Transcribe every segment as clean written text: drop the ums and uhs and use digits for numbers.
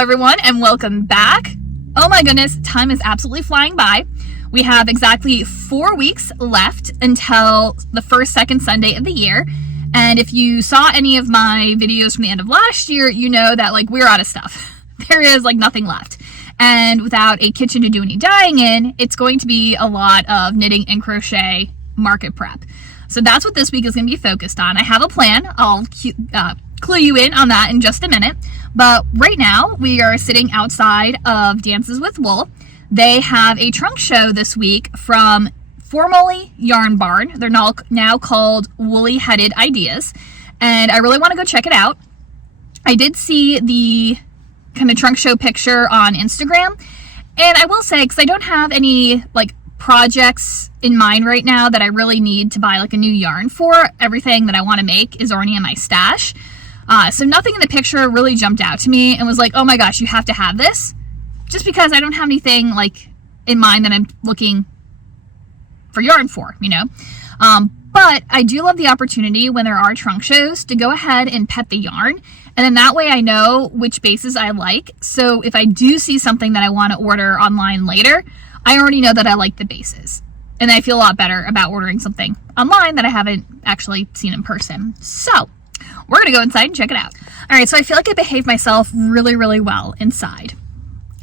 everyone, and welcome back. Oh my goodness, time is absolutely flying by. We have exactly 4 weeks left until the first, second Sunday of the year. And if you saw any of my videos from the end of last year, you know that we're out of stuff. There is nothing left. And without a kitchen to do any dyeing in, it's going to be a lot of knitting and crochet market prep. So that's what this week is going to be focused on. I have a plan. I'll clue you in on that in just a minute. But right now, we are sitting outside of Dances with Wool. They have a trunk show this week from formerly Yarn Barn. They're now called Woolly Headed Ideas. And I really want to go check it out. I did see the kind of trunk show picture on Instagram. And I will say, because I don't have any projects in mind right now that I really need to buy a new yarn for. Everything that I want to make is already in my stash. So nothing in the picture really jumped out to me and was like, oh my gosh, you have to have this. Just because I don't have anything in mind that I'm looking for yarn for, But I do love the opportunity when there are trunk shows to go ahead and pet the yarn. And then that way I know which bases I like. So if I do see something that I want to order online later, I already know that I like the bases. And I feel a lot better about ordering something online that I haven't actually seen in person. So we're going to go inside and check it out. All right, so I feel like I behaved myself really, really well inside,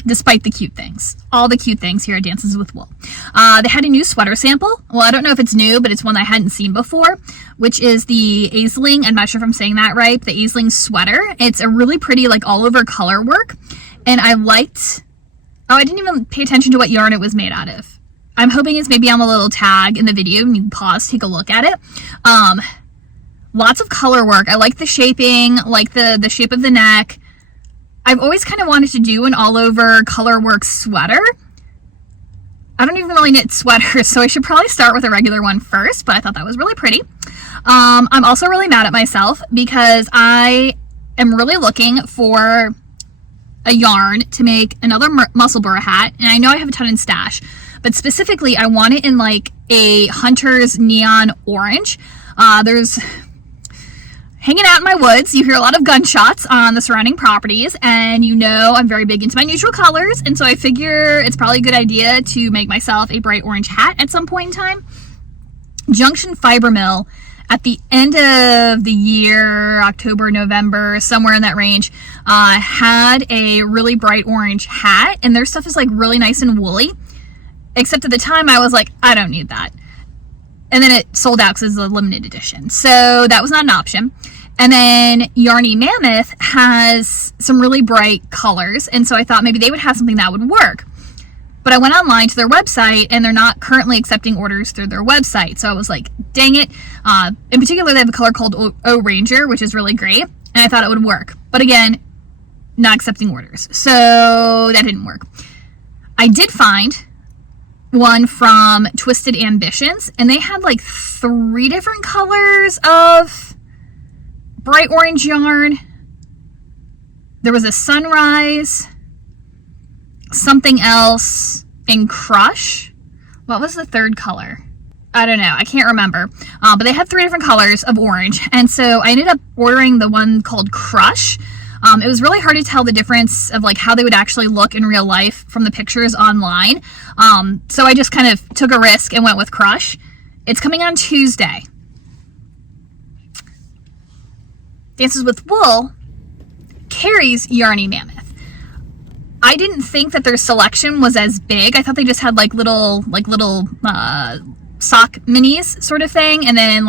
despite the cute things. All the cute things here at Dances with Wool. They had a new sweater sample. Well, I don't know if it's new, but it's one that I hadn't seen before, which is the Aisling. I'm not sure if I'm saying that right. The Aisling sweater. It's a really pretty, all over color work. And I liked, I didn't even pay attention to what yarn it was made out of. I'm hoping it's maybe on the little tag in the video and you can pause, take a look at it. Lots of color work. I like the shaping, like the shape of the neck. I've always kind of wanted to do an all-over color work sweater. I don't even really knit sweaters, so I should probably start with a regular one first, but I thought that was really pretty. I'm also really mad at myself because I am really looking for a yarn to make another muscle burra hat, and I know I have a ton in stash, but specifically I want it in a Hunter's neon orange. There's hanging out in my woods, you hear a lot of gunshots on the surrounding properties, and I'm very big into my neutral colors, and so I figure it's probably a good idea to make myself a bright orange hat at some point in time. Junction Fiber Mill, at the end of the year, October, November, somewhere in that range, had a really bright orange hat, and their stuff is really nice and woolly, except at the time I was like, I don't need that. And then it sold out because it's a limited edition. So that was not an option. And then Yarny Mammoth has some really bright colors. And so I thought maybe they would have something that would work. But I went online to their website and they're not currently accepting orders through their website. So I was like, dang it. In particular, they have a color called O Ranger, which is really great. And I thought it would work. But again, not accepting orders. So that didn't work. I did find one from Twisted Ambitions, and they had 3 different colors of bright orange yarn. There was a sunrise, something else, and crush. What was the third color? I don't know. I can't remember. But they had 3 different colors of orange, and so I ended up ordering the one called Crush. It was really hard to tell the difference of how they would actually look in real life from the pictures online. So I just kind of took a risk and went with Crush. It's coming on Tuesday. Dances with Wool carries Yarny Mammoth. I didn't think that their selection was as big. I thought they just had little sock minis sort of thing, and then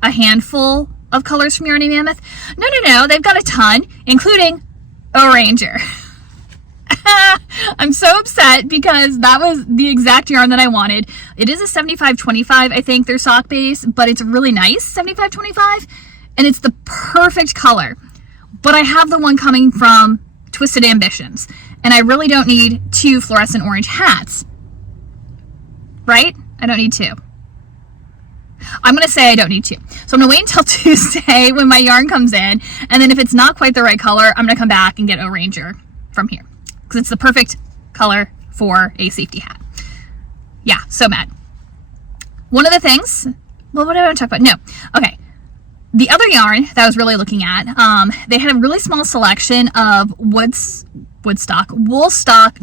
a handful of colors from Yarny Mammoth. No, they've got a ton, including O Ranger. I'm so upset because that was the exact yarn that I wanted. It is a 75-25, I think, their sock base, but it's really nice, 75-25, and it's the perfect color. But I have the one coming from Twisted Ambitions, and I really don't need 2 fluorescent orange hats. Right? I don't need 2. I'm going to say I don't need 2. So I'm going to wait until Tuesday when my yarn comes in, and then if it's not quite the right color, I'm going to come back and get O Ranger from here, because it's the perfect color for a safety hat. Yeah, so mad. One of the things, well, what do I want to talk about? No. Okay. the other yarn that I was really looking at, they had a really small selection of Woolstock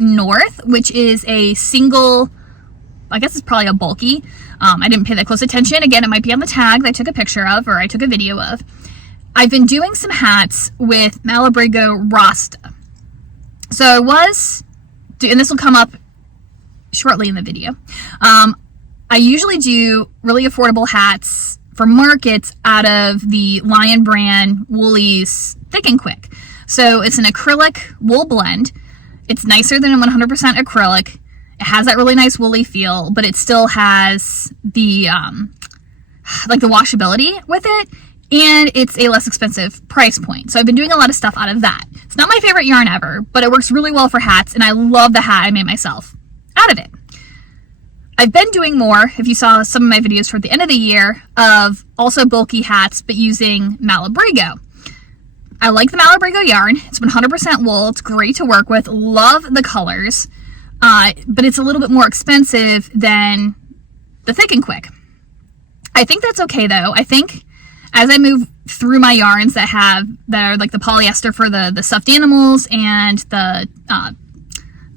North, which is a single, I guess it's probably a bulky. I didn't pay that close attention. Again, it might be on the tag that I took a picture of, or I took a video of. I've been doing some hats with Malabrigo Rasta. So I was, and this will come up shortly in the video. I usually do really affordable hats for markets out of the Lion brand Woolies Thick and Quick. So it's an acrylic wool blend. It's nicer than a 100% acrylic. It has that really nice woolly feel, but it still has the like the washability with it, and it's a less expensive price point. So I've been doing a lot of stuff out of that. It's not my favorite yarn ever, but it works really well for hats, and I love the hat I made myself out of it. I've been doing more, if you saw some of my videos toward the end of the year, of also bulky hats, but using Malabrigo. I like the Malabrigo yarn. It's 100% wool. It's great to work with. Love the colors. But it's a little bit more expensive than the Thick and Quick. I think that's okay though. I think as I move through my yarns that are like the polyester for the stuffed animals and the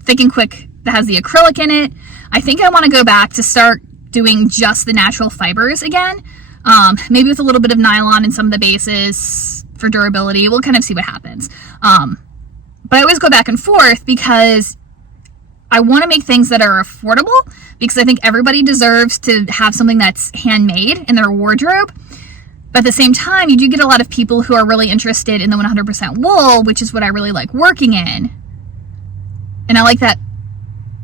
Thick and Quick that has the acrylic in it, I think I want to go back to start doing just the natural fibers again. Maybe with a little bit of nylon in some of the bases for durability. We'll kind of see what happens. But I always go back and forth because I want to make things that are affordable, because I think everybody deserves to have something that's handmade in their wardrobe. But at the same time, you do get a lot of people who are really interested in the 100% wool, which is what I really like working in. And I like that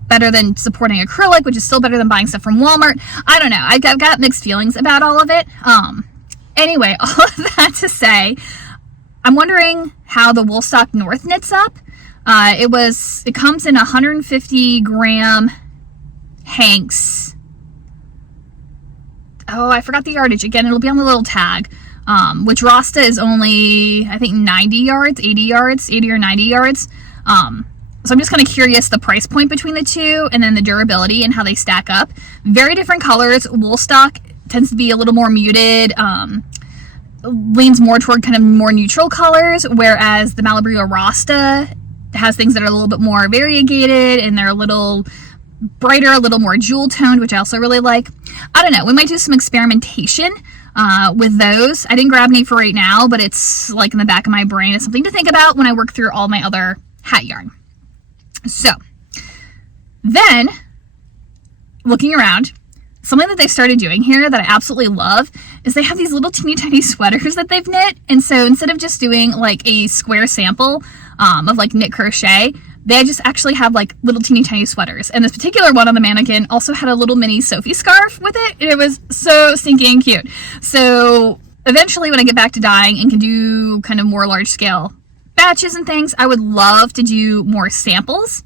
better than supporting acrylic, which is still better than buying stuff from Walmart. I don't know. I've got mixed feelings about all of it. Anyway, all of that to say, I'm wondering how the Woolstock North knits up. It comes in 150 gram hanks. Oh, I forgot the yardage. Again, it'll be on the little tag, which Rasta is only, I think, 80 or 90 yards. So I'm just kind of curious the price point between the two, and then the durability and how they stack up. Very different colors. Woolstock tends to be a little more muted, leans more toward kind of more neutral colors, whereas the Malabrigo Rasta has things that are a little bit more variegated, and they're a little brighter, a little more jewel toned, which I also really like. I don't know. We might do some experimentation with those. I didn't grab any for right now, but it's like in the back of my brain. It's something to think about when I work through all my other hat yarn. So then, looking around, something that they started doing here that I absolutely love is they have these little teeny tiny sweaters that they've knit. And so instead of just doing like a square sample of like knit crochet, they just actually have like little teeny tiny sweaters. And this particular one on the mannequin also had a little mini Sophie scarf with it. And it was so stinking cute. So eventually when I get back to dyeing and can do kind of more large scale batches and things, I would love to do more samples.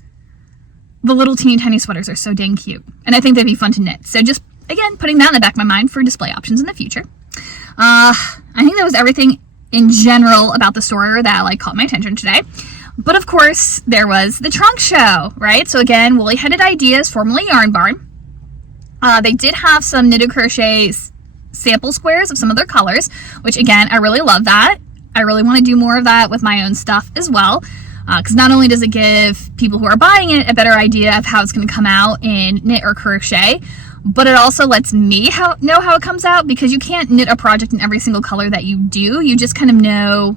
The little teeny tiny sweaters are so dang cute, and I think they'd be fun to knit. So just, again, putting that in the back of my mind for display options in the future. I think that was everything in general about the store that like caught my attention today. But of course, there was the trunk show, right? So again, Woolly Headed Ideas, formerly Yarn Barn. They did have some knitted crochet sample squares of some of their colors, which again, I really love that. I really want to do more of that with my own stuff as well, because not only does it give people who are buying it a better idea of how it's going to come out in knit or crochet, but it also lets me know how it comes out, because you can't knit a project in every single color that you do. You just kind of know,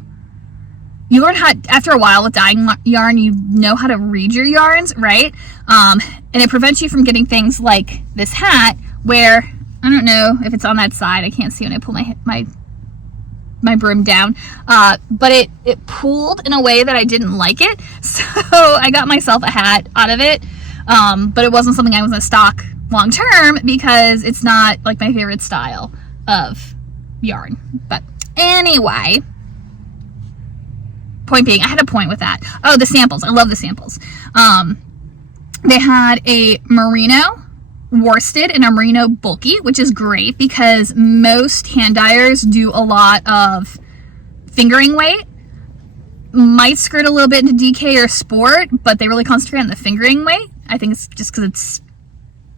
you learn how, after a while with dyeing yarn, you know how to read your yarns, right? And it prevents you from getting things like this hat, where, I don't know if it's on that side, I can't see when I pull my brim down, but it pooled in a way that I didn't like it, so I got myself a hat out of it, but it wasn't something I was going to stock long term, because it's not like my favorite style of yarn. But anyway, point being, I had a point with that. Oh, the samples. I love the samples. They had a merino worsted and a merino bulky, which is great because most hand dyers do a lot of fingering weight. Might skirt a little bit into DK or sport, but they really concentrate on the fingering weight. I think it's just because it's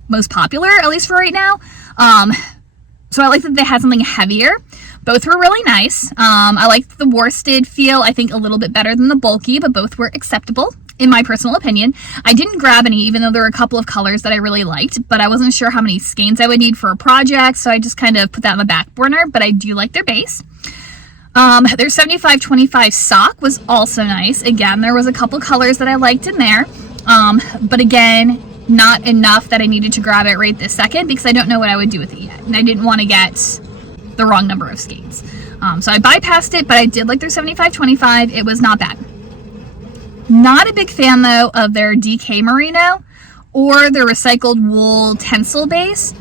most popular, at least for right now. So I like that they had something heavier, Both were really nice. I liked the worsted feel, I think a little bit better than the bulky, but both were acceptable in my personal opinion. I didn't grab any, even though there were a couple of colors that I really liked, but I wasn't sure how many skeins I would need for a project, so I just kind of put that on the back burner, but I do like their base. Their 75-25 sock was also nice. Again, there was a couple colors that I liked in there, but again, not enough that I needed to grab it right this second because I don't know what I would do with it yet, and I didn't want to get the wrong number of skeins. So I bypassed it, but I did like their 75-25. It was not bad. Not a big fan, though, of their DK merino or their recycled wool tencel base.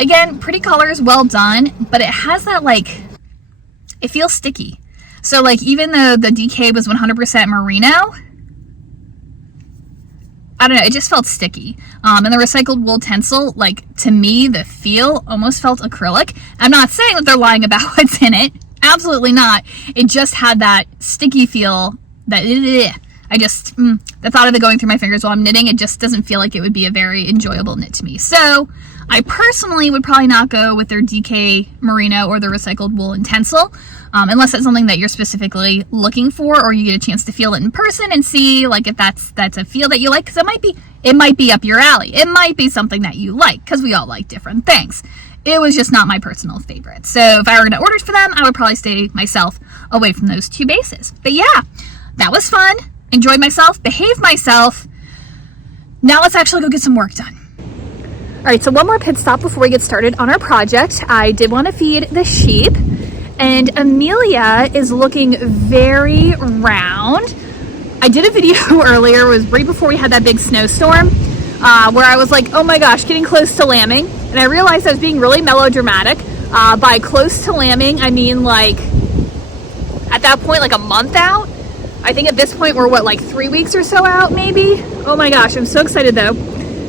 Again, pretty colors, well done, but it has that, like, it feels sticky. So, like, even though the DK was 100% merino, I don't know, it just felt sticky. And the recycled wool tencel, like, to me, the feel almost felt acrylic. I'm not saying that they're lying about what's in it. Absolutely not. It just had that sticky feel that I just, the thought of it going through my fingers while I'm knitting, it just doesn't feel like it would be a very enjoyable knit to me. So I personally would probably not go with their DK merino or the recycled wool and tencel, unless that's something that you're specifically looking for, or you get a chance to feel it in person and see like if that's a feel that you like, because it might be up your alley. It might be something that you like, because we all like different things. It was just not my personal favorite. So if I were going to order for them, I would probably stay myself away from those two bases. But yeah, that was fun. Enjoyed myself, behaved myself. Now let's actually go get some work done. All right, so one more pit stop before we get started on our project. I did want to feed the sheep, and Amelia is looking very round. I did a video earlier, it was right before we had that big snowstorm, where I was like, oh my gosh, getting close to lambing. And I realized I was being really melodramatic. By close to lambing, I mean like, at that point, like a month out. I think at this point we're what, like 3 weeks or so out maybe? Oh my gosh, I'm so excited though.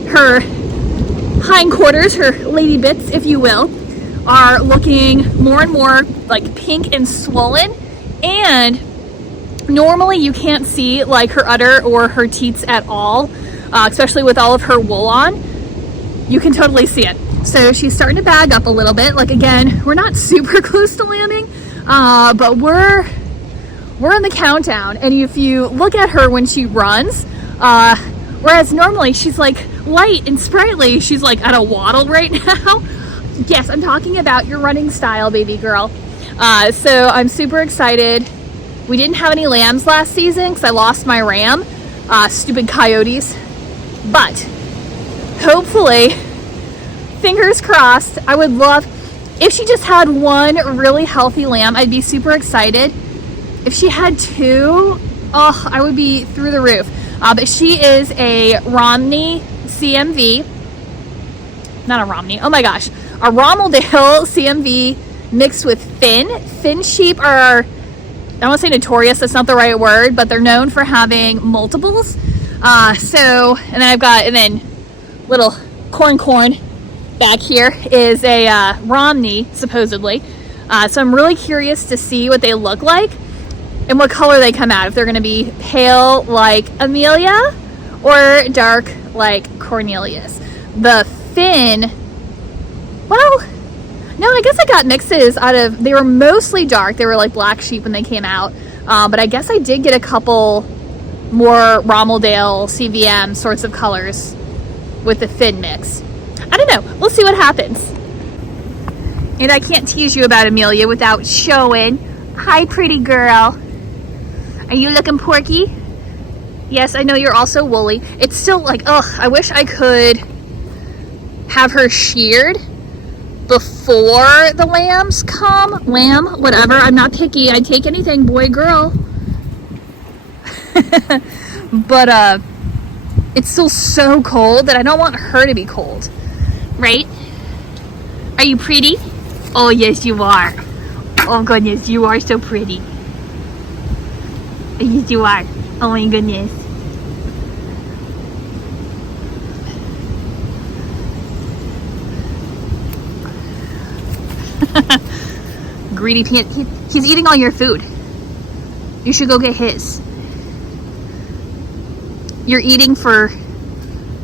Her hindquarters, her lady bits, if you will, are looking more and more like pink and swollen, and normally you can't see like her udder or her teats at all, especially with all of her wool on. You can totally see it. So she's starting to bag up a little bit. Like again, we're not super close to lambing, but we're in the countdown. And if you look at her when she runs, whereas normally she's like light and sprightly, she's like at a waddle right now. Yes, I'm talking about your running style, baby girl. So I'm super excited. We didn't have any lambs last season because I lost my ram, stupid coyotes. But hopefully, fingers crossed, I would love, if she just had one really healthy lamb, I'd be super excited. If she had two, oh, I would be through the roof. But she is a Romney CMV. Not a Romney, oh my gosh. A Rommeldale CMV mixed with Finn. Finn sheep are, I don't want to say notorious, that's not the right word, but they're known for having multiples. And then little corn back here is a Romney, supposedly. So I'm really curious to see what they look like and what color they come out. If they're going to be pale like Amelia or dark like Cornelius. The Finn, well, no, I guess I got mixes out of, they were mostly dark. They were like black sheep when they came out. But I guess I did get a couple more Rommeldale CVM sorts of colors with the Finn mix. I don't know. We'll see what happens. And I can't tease you about Amelia without showing. Hi, pretty girl. Are you looking porky? Yes, I know you're also woolly. It's still like, ugh, I wish I could have her sheared before the lambs come. Lamb, whatever. I'm not picky. I take anything, boy, girl. But it's still so cold that I don't want her to be cold. Right? Are you pretty? Oh, yes, you are. Oh, goodness, you are so pretty. Yes, you are. Oh, my goodness. Greedy pants. He's eating all your food. You should go get his. You're eating for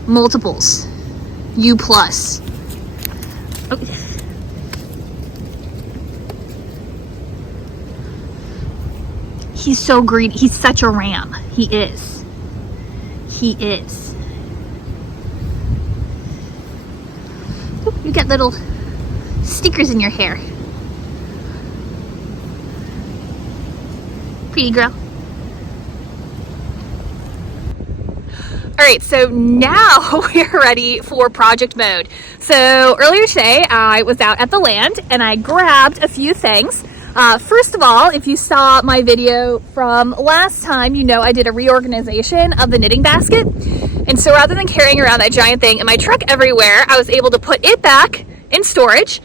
multiples. U plus. Oh. He's so greedy. He's such a ram. He is. He is. Ooh, you got little stickers in your hair. Pretty girl. All right, so now we're ready for project mode. So earlier today, I was out at the land and I grabbed a few things. First of all, if you saw my video from last time, you know I did a reorganization of the knitting basket. And so rather than carrying around that giant thing in my truck everywhere, I was able to put it back in storage.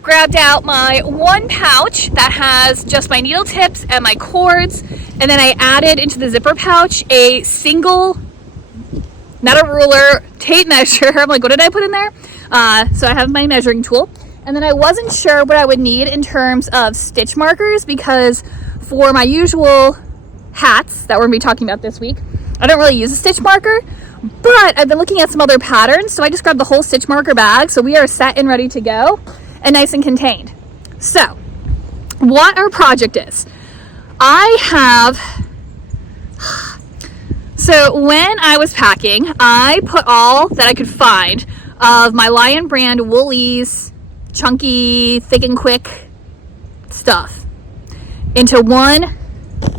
Grabbed out my one pouch that has just my needle tips and my cords. And then I added into the zipper pouch a single, not a ruler, tape measure. I'm like, what did I put in there? So I have my measuring tool. And then I wasn't sure what I would need in terms of stitch markers, because for my usual hats that we're going to be talking about this week, I don't really use a stitch marker, but I've been looking at some other patterns, so I just grabbed the whole stitch marker bag, so we are set and ready to go and nice and contained. So what our project is, so when I was packing, I put all that I could find of my Lion brand Woolies chunky, thick and quick stuff into one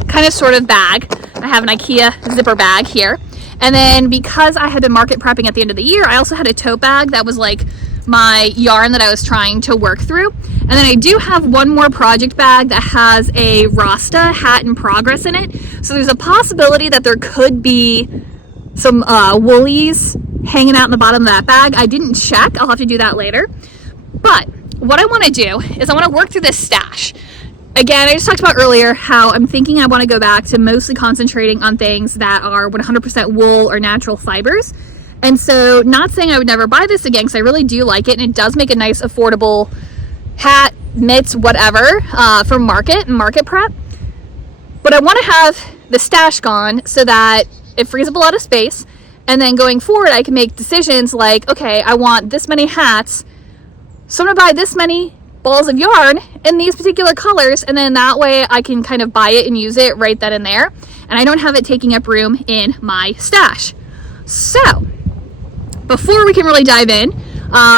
kind of sort of bag. I have an IKEA zipper bag here. And then because I had been market prepping at the end of the year, I also had a tote bag that was like my yarn that I was trying to work through. And then I do have one more project bag that has a Rasta hat in progress in it. So there's a possibility that there could be some Woolies hanging out in the bottom of that bag. I didn't check. I'll have to do that later. But what I want to do is I want to work through this stash. Again, I just talked about earlier how I'm thinking I want to go back to mostly concentrating on things that are 100% wool or natural fibers. And so not saying I would never buy this again, because I really do like it, and it does make a nice affordable hat, mitts, whatever, for market and market prep. But I want to have the stash gone so that it frees up a lot of space, and then going forward I can make decisions like, okay, I want this many hats, so I'm gonna buy this many balls of yarn in these particular colors, and then that way I can kind of buy it and use it right then and there, and I don't have it taking up room in my stash. So before we can really dive in,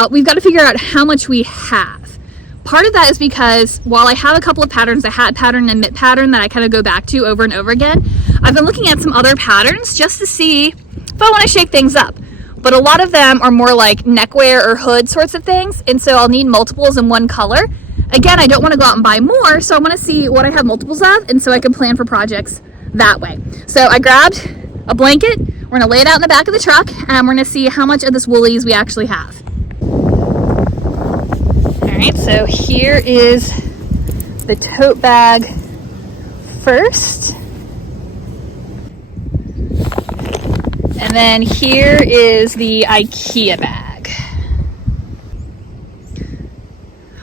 we've got to figure out how much we have. Part of that is because while I have a couple of patterns, a hat pattern and a mitt pattern that I kind of go back to over and over again, I've been looking at some other patterns just to see if I want to shake things up. But a lot of them are more like neckwear or hood sorts of things, and so I'll need multiples in one color. Again, I don't want to go out and buy more, so I want to see what I have multiples of, and so I can plan for projects that way. So I grabbed a blanket, we're going to lay it out in the back of the truck, and we're going to see how much of this Woolies we actually have. Alright, so here is the tote bag first. And then here is the IKEA bag.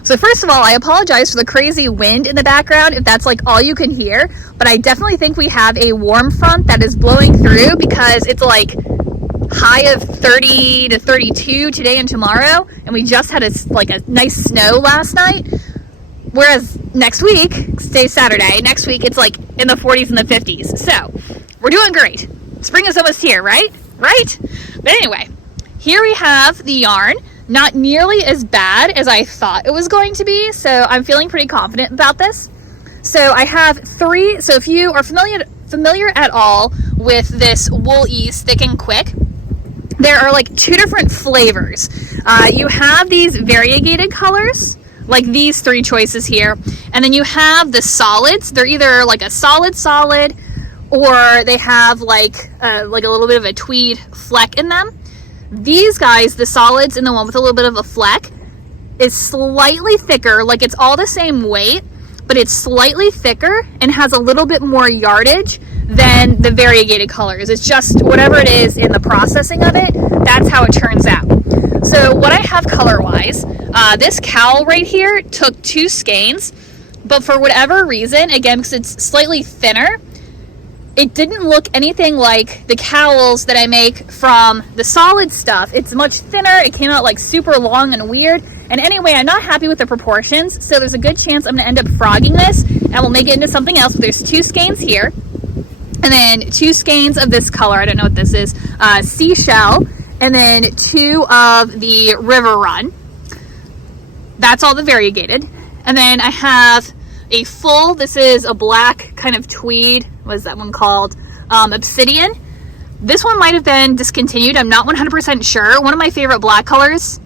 So first of all, I apologize for the crazy wind in the background if that's like all you can hear, but I definitely think we have a warm front that is blowing through, because it's like high of 30 to 32 today and tomorrow, and we just had a nice snow last night. Whereas next week, today's Saturday, next week it's like in the 40s and the 50s. So we're doing great. Spring is almost here, right? Right? But anyway, here we have the yarn. Not nearly as bad as I thought it was going to be, so I'm feeling pretty confident about this. So I have three. So if you are familiar at all with this Woolies Thick and Quick, there are like two different flavors. You have these variegated colors, like these three choices here, and then you have the solids. They're either like a solid, or they have like a little bit of a tweed fleck in them. These guys, the solids and the one with a little bit of a fleck, is slightly thicker, like it's all the same weight, but it's slightly thicker and has a little bit more yardage than the variegated colors. It's just whatever it is in the processing of it, that's how it turns out. So what I have color-wise, this cowl right here took 2 skeins, but for whatever reason, again, because it's slightly thinner, it didn't look anything like the cowls that I make from the solid stuff. It's much thinner. It came out like super long and weird. And anyway, I'm not happy with the proportions, so there's a good chance I'm gonna end up frogging this, and we'll make it into something else. But there's 2 skeins here, and then 2 skeins of this color, I don't know what this is, seashell, and then 2 of the river run. That's all the variegated. And then I have a full, this is a black kind of tweed, what is that one called? Obsidian. This one might have been discontinued, I'm not 100% sure. One of my favorite black colors,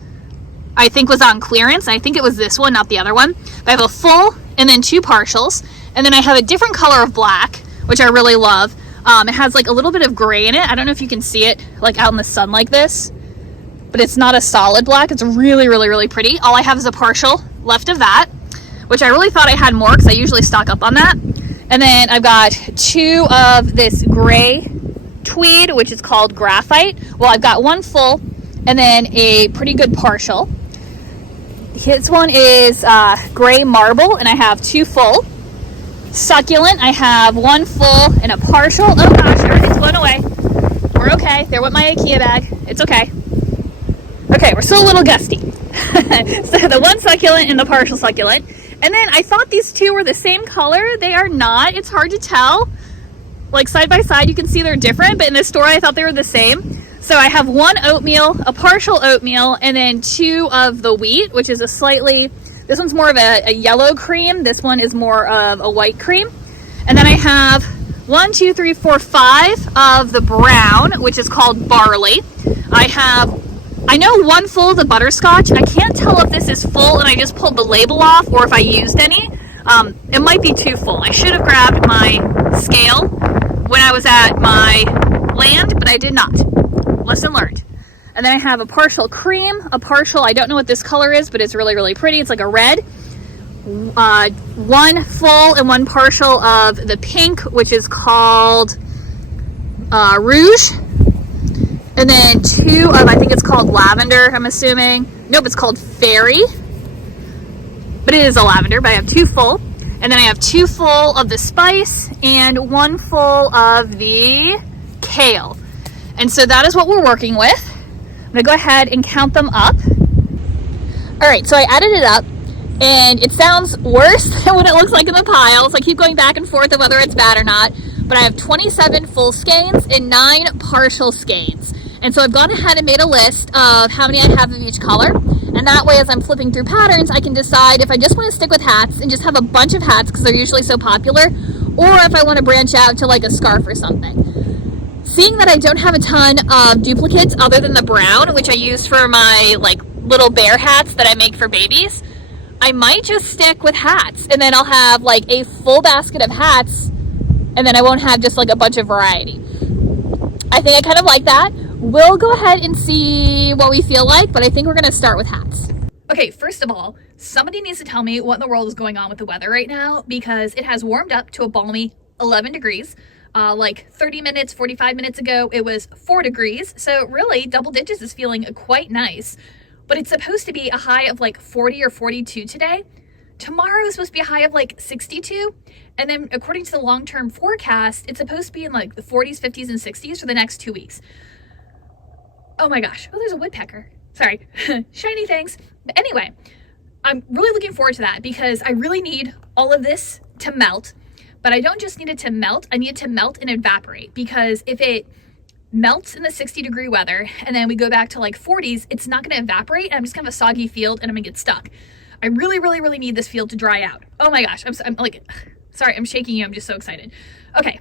I think, was on clearance, and I think it was this one, not the other one. But I have a full and then 2 partials, and then I have a different color of black, which I really love. It has like a little bit of gray in it. I don't know if you can see it like out in the sun like this, but it's not a solid black. It's really, really, really pretty. All I have is a partial left of that, which I really thought I had more because I usually stock up on that. And then I've got 2 of this gray tweed, which is called graphite. Well, I've got 1 full and then a pretty good partial. This one is gray marble, and I have 2 full. Succulent, I have 1 full and a partial. Oh gosh, everything's blown away. We're okay. There went my IKEA bag. It's okay. Okay, we're still a little gusty. So the 1 succulent and the partial succulent. And then I thought these 2 were the same color. They are not. It's hard to tell. Like side by side, you can see they're different, but in the store I thought they were the same. So I have 1 oatmeal, a partial oatmeal, and then 2 of the wheat, which is a slightly, this one's more of a yellow cream. This one is more of a white cream. And then I have 1, 2, 3, 4, 5 of the brown, which is called barley. I know 1 full of the butterscotch. I can't tell if this is full and I just pulled the label off or if I used any. It might be 2 full. I should have grabbed my scale when I was at my land, but I did not. Lesson learned. And then I have a partial cream, a partial, I don't know what this color is, but it's really, really pretty. It's like a red. 1 full and 1 partial of the pink, which is called rouge. And then 2 of, I think it's called lavender, I'm assuming. Nope, it's called fairy. But it is a lavender, but I have 2 full. And then I have 2 full of the spice and 1 full of the kale. And so that is what we're working with. I'm gonna go ahead and count them up. All right, so I added it up, and it sounds worse than what it looks like in the piles. I keep going back and forth of whether it's bad or not, but I have 27 full skeins and 9 partial skeins. And so I've gone ahead and made a list of how many I have of each color. And that way, as I'm flipping through patterns, I can decide if I just want to stick with hats and just have a bunch of hats because they're usually so popular, or if I want to branch out to like a scarf or something. Seeing that I don't have a ton of duplicates other than the brown, which I use for my like little bear hats that I make for babies, I might just stick with hats, and then I'll have like a full basket of hats, and then I won't have just like a bunch of variety. I think I kind of like that. We'll go ahead and see what we feel like, but I think we're going to start with hats. Okay, first of all, somebody needs to tell me what in the world is going on with the weather right now, because it has warmed up to a balmy 11 degrees. Like 30 minutes, 45 minutes ago, it was 4 degrees. So really, double digits is feeling quite nice. But it's supposed to be a high of like 40 or 42 today. Tomorrow is supposed to be a high of like 62. And then according to the long-term forecast, it's supposed to be in like the 40s, 50s, and 60s for the next 2 weeks. Oh my gosh. Oh, there's a woodpecker. Sorry. Shiny things. But anyway, I'm really looking forward to that because I really need all of this to melt. But I don't just need it to melt, I need it to melt and evaporate, because if it melts in the 60-degree weather and then we go back to like 40s, it's not gonna evaporate and I'm just gonna have a soggy field and I'm gonna get stuck. I really, really, really need this field to dry out. Oh my gosh, I'm like, sorry, I'm shaking you, I'm just so excited. Okay,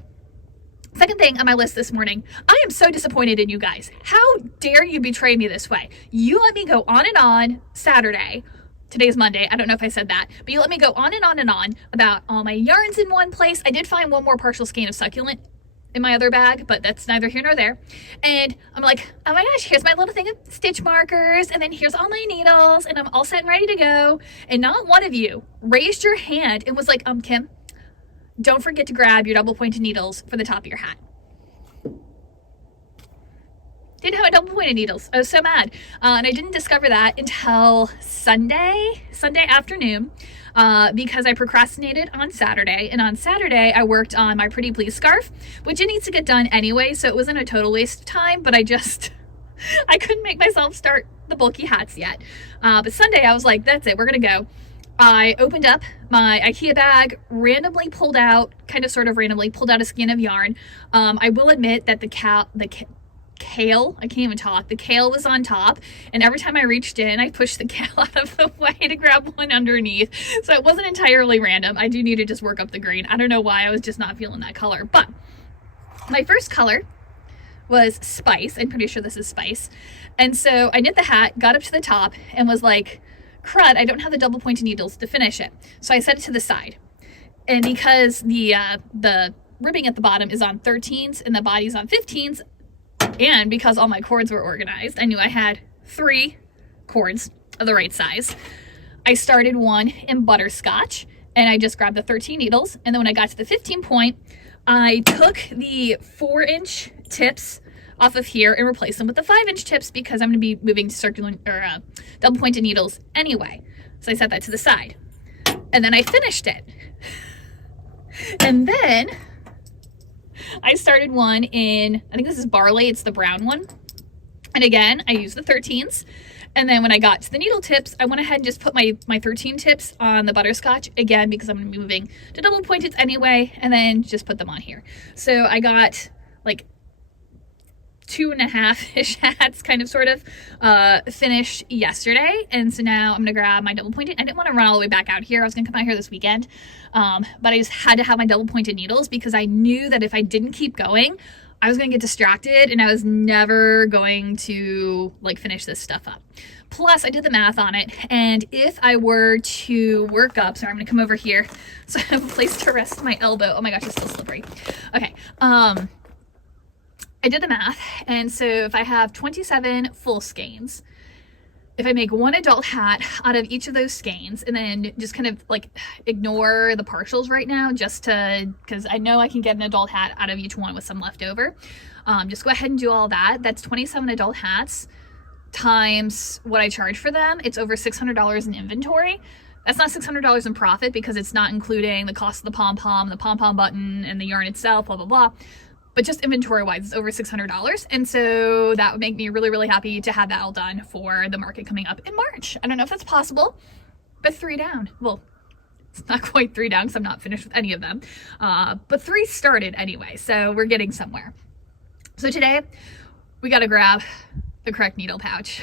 second thing on my list this morning, I am so disappointed in you guys. How dare you betray me this way? You let me go on and on Saturday. Today's Monday. I don't know if I said that, but you let me go on and on and on about all my yarns in one place. I did find 1 more partial skein of succulent in my other bag, but that's neither here nor there. And I'm like, oh my gosh, here's my little thing of stitch markers, and then here's all my needles, and I'm all set and ready to go. And not one of you raised your hand and was like, Kim, don't forget to grab your double pointed needles for the top of your hat. Didn't have a double pointed needles. I was so mad. And I didn't discover that until Sunday afternoon, because I procrastinated on Saturday. And on Saturday, I worked on my Pretty Please scarf, which it needs to get done anyway, so it wasn't a total waste of time, but I just I couldn't make myself start the bulky hats yet. But Sunday I was like, that's it, we're gonna go. I opened up my IKEA bag, randomly pulled out, kind of sort of randomly pulled out a skein of yarn. I will admit that the kale, I can't even talk, the kale was on top, and every time I reached in, I pushed the kale out of the way to grab one underneath. So it wasn't entirely random. I do need to just work up the green. I don't know why, I was just not feeling that color. But my first color was Spice. I'm pretty sure this is Spice. And so I knit the hat, got up to the top, and was like, crud, I don't have the double pointed needles to finish it. So I set it to the side. And because the ribbing at the bottom is on 13s and the body's on 15s, and because all my cords were organized, I knew I had 3 cords of the right size. I started one in butterscotch, and I just grabbed the 13 needles. And then when I got to the 15 point, I took the 4-inch tips off of here and replace them with the 5-inch tips because I'm going to be moving to circular or double pointed needles anyway. So I set that to the side, and then I finished it. And then I started one in, I think this is Barley, it's the brown one. And again, I used the 13s. And then when I got to the needle tips, I went ahead and just put my 13 tips on the butterscotch again because I'm going to be moving to double pointeds anyway, and then just put them on here. So I got like 2.5-ish hats kind of sort of finished yesterday, and so now I'm gonna grab my double pointed. I didn't want to run all the way back out here. I was gonna come out here this weekend, but I just had to have my double pointed needles because I knew that if I didn't keep going, I was gonna get distracted and I was never going to like finish this stuff up. Plus I did the math on it, and if I were to work up, sorry, I'm gonna come over here so I have a place to rest my elbow. Oh my gosh, it's still slippery. Okay, I did the math, and so if I have 27 full skeins, if I make one adult hat out of each of those skeins, and then just kind of like ignore the partials right now, just to, because I know I can get an adult hat out of each one with some left over, just go ahead and do all that. That's 27 adult hats times what I charge for them. It's over $600 in inventory. That's not $600 in profit because it's not including the cost of the pom-pom, the pom-pom button, and the yarn itself, blah, blah, blah. But just inventory-wise, it's over $600. And so that would make me really, really happy to have that all done for the market coming up in March. I don't know if that's possible, but 3 down. Well, it's not quite 3 down because I'm not finished with any of them. But 3 started anyway, so we're getting somewhere. So today, we got to grab the correct needle pouch.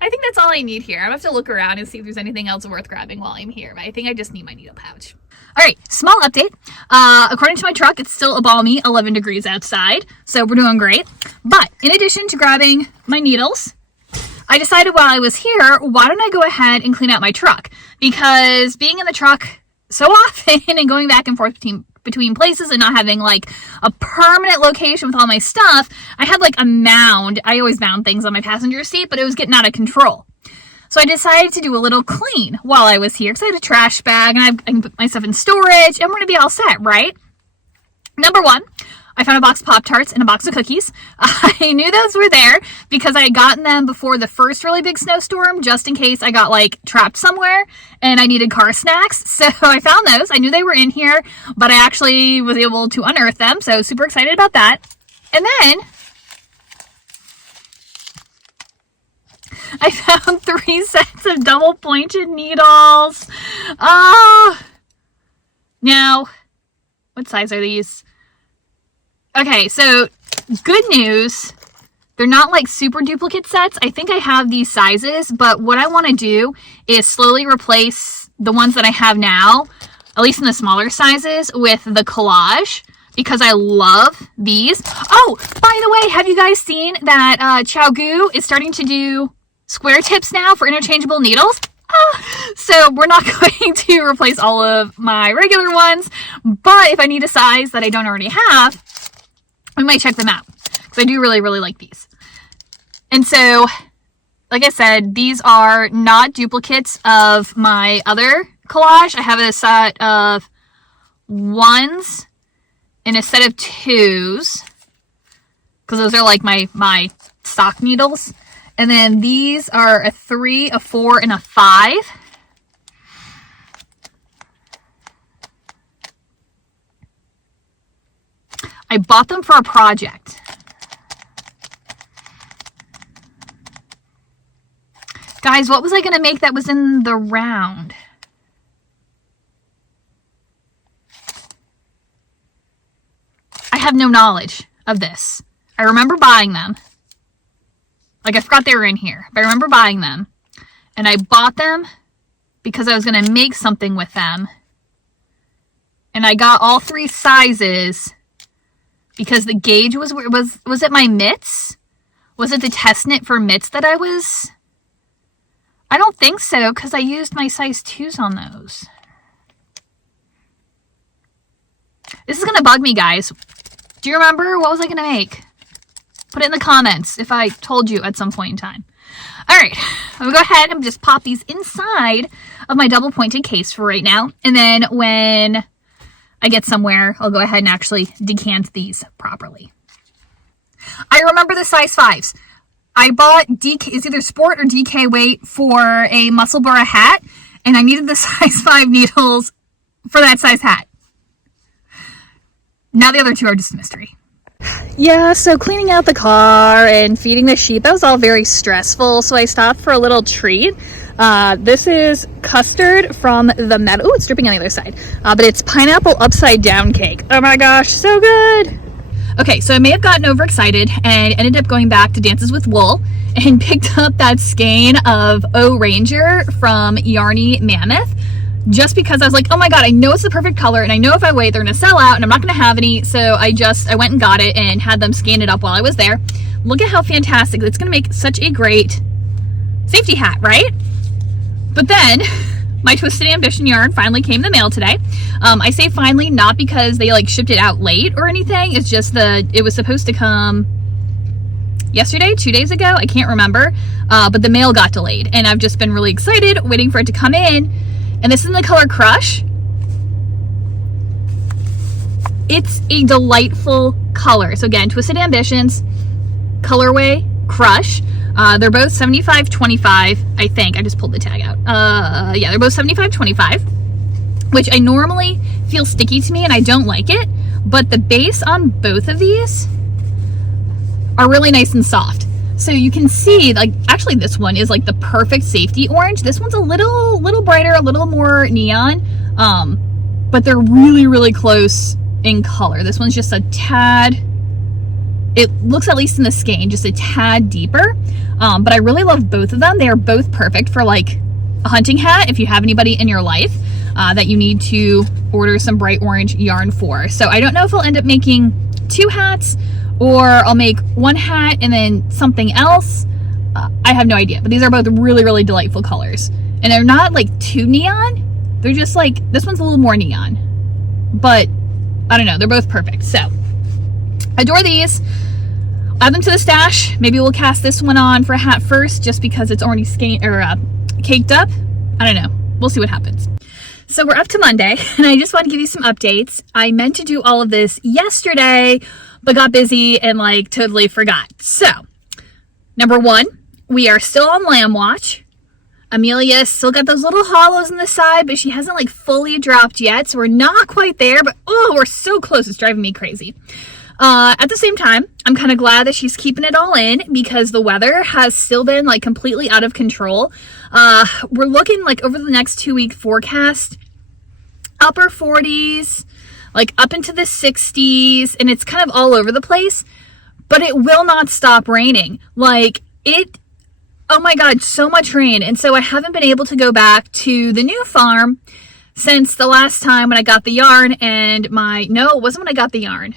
I think that's all I need here. I'm going to have to look around and see if there's anything else worth grabbing while I'm here. But I think I just need my needle pouch. All right, small update. According to my truck, it's still a balmy 11 degrees outside, so we're doing great. But in addition to grabbing my needles, I decided while I was here, why don't I go ahead and clean out my truck? Because being in the truck so often and going back and forth between places and not having like a permanent location with all my stuff, I had like a mound. I always mound things on my passenger seat, but it was getting out of control. So I decided to do a little clean while I was here because I had a trash bag and I can put my stuff in storage and we're going to be all set, right? Number 1, I found a box of Pop-Tarts and a box of cookies. I knew those were there because I had gotten them before the first really big snowstorm just in case I got like trapped somewhere and I needed car snacks. So I found those. I knew they were in here, but I actually was able to unearth them. So super excited about that. And then I found 3 sets of double pointed needles. Now, what size are these? Okay, so good news. They're not like super duplicate sets. I think I have these sizes, but what I want to do is slowly replace the ones that I have now, at least in the smaller sizes, with the collage because I love these. Oh, by the way, have you guys seen that Gu is starting to do square tips now for interchangeable needles? So we're not going to replace all of my regular ones, but if I need a size that I don't already have, we might check them out because I do really, really like these. And so, like I said, these are not duplicates of my other collage. I have a set of 1s and a set of 2s because those are like my stock needles. And then these are a 3, a 4, and a 5. I bought them for a project. Guys, what was I going to make that was in the round? I have no knowledge of this. I remember buying them. Like, I forgot they were in here, but I remember buying them. And I bought them because I was going to make something with them. And I got all 3 sizes because the gauge was it my mitts? Was it the test knit for mitts that I was? I don't think so, because I used my size 2s on those. This is going to bug me, guys. Do you remember? What was I going to make? Put it in the comments if I told you at some point in time. All right, I'm going to go ahead and just pop these inside of my double pointed case for right now. And then when I get somewhere, I'll go ahead and actually decant these properly. I remember the size 5s. I bought DK, it's either sport or DK weight for a Musselburgh hat, and I needed the size 5 needles for that size hat. Now the other 2 are just a mystery. Yeah, so cleaning out the car and feeding the sheep, that was all very stressful, so I stopped for a little treat. This is custard from the Meadow. Oh, it's dripping on the other side. But it's pineapple upside down cake. Oh my gosh, so good. Okay, so I may have gotten overexcited and ended up going back to Dances with Wool and picked up that skein of O Ranger from Yarny Mammoth just because I was like, oh my god, I know it's the perfect color and I know if I wait they're gonna sell out and I'm not gonna have any, so I went and got it and had them scan it up while I was there. Look at how fantastic. It's gonna make such a great safety hat, right? But then my Twisted Ambition yarn finally came in the mail today. I say finally not because they like shipped it out late or anything. It's just it was supposed to come yesterday, 2 days ago. I can't remember. But the mail got delayed and I've just been really excited waiting for it to come in. And this is in the color Crush. It's a delightful color. So again, Twisted Ambitions, colorway Crush. They're both 75-25, I think. I just pulled the tag out. Yeah, they're both 75-25, which I normally feel sticky to me and I don't like it, but the base on both of these are really nice and soft. So you can see, like, actually this one is like the perfect safety orange. This one's a little brighter, a little more neon, but they're really, really close in color. This one's just a tad, it looks, at least in the skein, just a tad deeper. But I really love both of them. They are both perfect for like a hunting hat if you have anybody in your life that you need to order some bright orange yarn for. So I don't know if I'll end up making 2 hats or I'll make 1 hat and then something else. I have no idea, but these are both really, really delightful colors. And they're not like too neon. They're just like, this one's a little more neon, but I don't know. They're both perfect. So adore these. Add them to the stash. Maybe we'll cast this one on for a hat first just because it's already caked up. I don't know. We'll see what happens. So we're up to Monday and I just want to give you some updates. I meant to do all of this yesterday, but got busy and like totally forgot. So number 1, we are still on lamb watch. Amelia still got those little hollows in the side, but she hasn't like fully dropped yet. So we're not quite there, but oh, we're so close. It's driving me crazy. At the same time, I'm kind of glad that she's keeping it all in because the weather has still been like completely out of control. We're looking like over the next 2-week forecast, upper 40s, like up into the 60s, and it's kind of all over the place, but it will not stop raining. Like it, oh my God, so much rain. And so I haven't been able to go back to the new farm since the last time when I got the yarn and no, it wasn't when I got the yarn.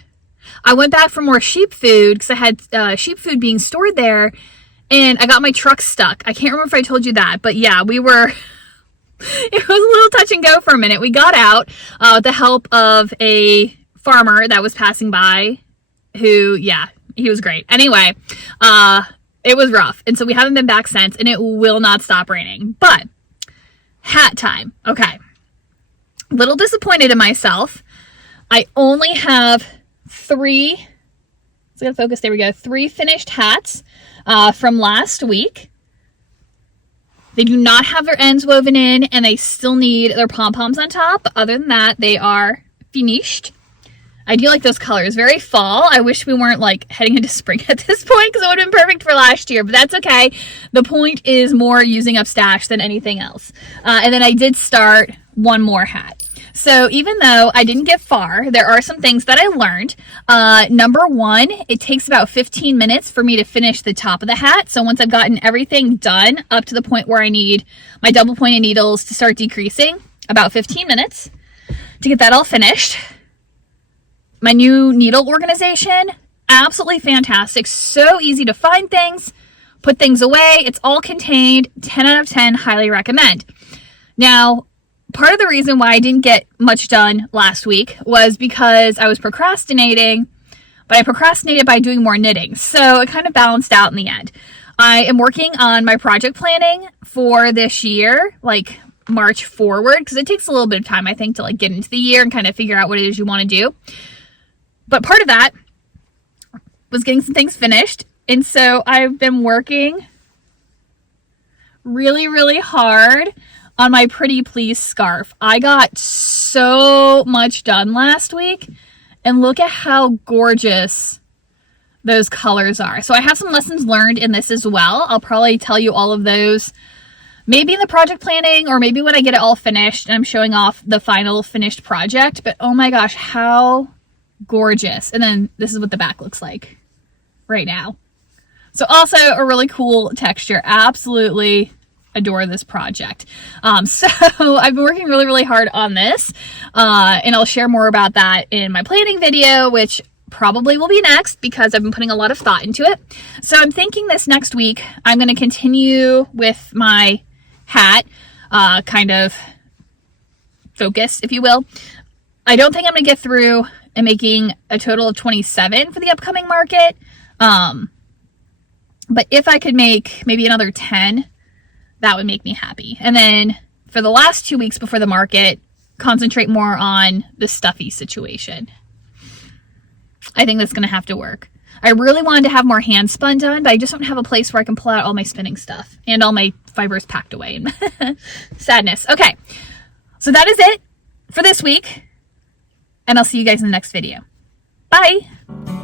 I went back for more sheep food because I had sheep food being stored there and I got my truck stuck. I can't remember if I told you that, but yeah, it was a little touch and go for a minute. We got out with the help of a farmer that was passing by who, yeah, he was great. Anyway, it was rough. And so we haven't been back since and it will not stop raining, but hat time. Okay. A little disappointed in myself. I only have 3, let's get focus, there we go, 3 finished hats from last week. They do not have their ends woven in and they still need their pom-poms on top. Other than that, they are finished. I do like those colors. Very fall. I wish we weren't like heading into spring at this point because it would have been perfect for last year, but that's okay. The point is more using up stash than anything else. And then I did start one more hat. So even though I didn't get far, there are some things that I learned. Number one, it takes about 15 minutes for me to finish the top of the hat. So once I've gotten everything done up to the point where I need my double pointed needles to start decreasing, about 15 minutes to get that all finished. My new needle organization, absolutely fantastic. So easy to find things, put things away. It's all contained. 10 out of 10, highly recommend. Now, part of the reason why I didn't get much done last week was because I was procrastinating, but I procrastinated by doing more knitting. So it kind of balanced out in the end. I am working on my project planning for this year, like March forward, because it takes a little bit of time, I think, to like get into the year and kind of figure out what it is you want to do. But part of that was getting some things finished. And so I've been working really, really hard on my Pretty Please scarf. I got so much done last week. And look at how gorgeous those colors are. So I have some lessons learned in this as well. I'll probably tell you all of those maybe in the project planning or maybe when I get it all finished and I'm showing off the final finished project. But oh my gosh, how gorgeous. And then this is what the back looks like right now. So also a really cool texture. Absolutely adore this project. So I've been working really, really hard on this. And I'll share more about that in my planning video, which probably will be next because I've been putting a lot of thought into it. So I'm thinking this next week, I'm going to continue with my hat, kind of focus, if you will. I don't think I'm going to get through and making a total of 27 for the upcoming market. But if I could make maybe another 10, that would make me happy. And then for the last 2 weeks before the market, concentrate more on the stuffy situation. I think that's going to have to work. I really wanted to have more hand spun done, but I just don't have a place where I can pull out all my spinning stuff and all my fibers packed away. Sadness. Okay. So that is it for this week. And I'll see you guys in the next video. Bye.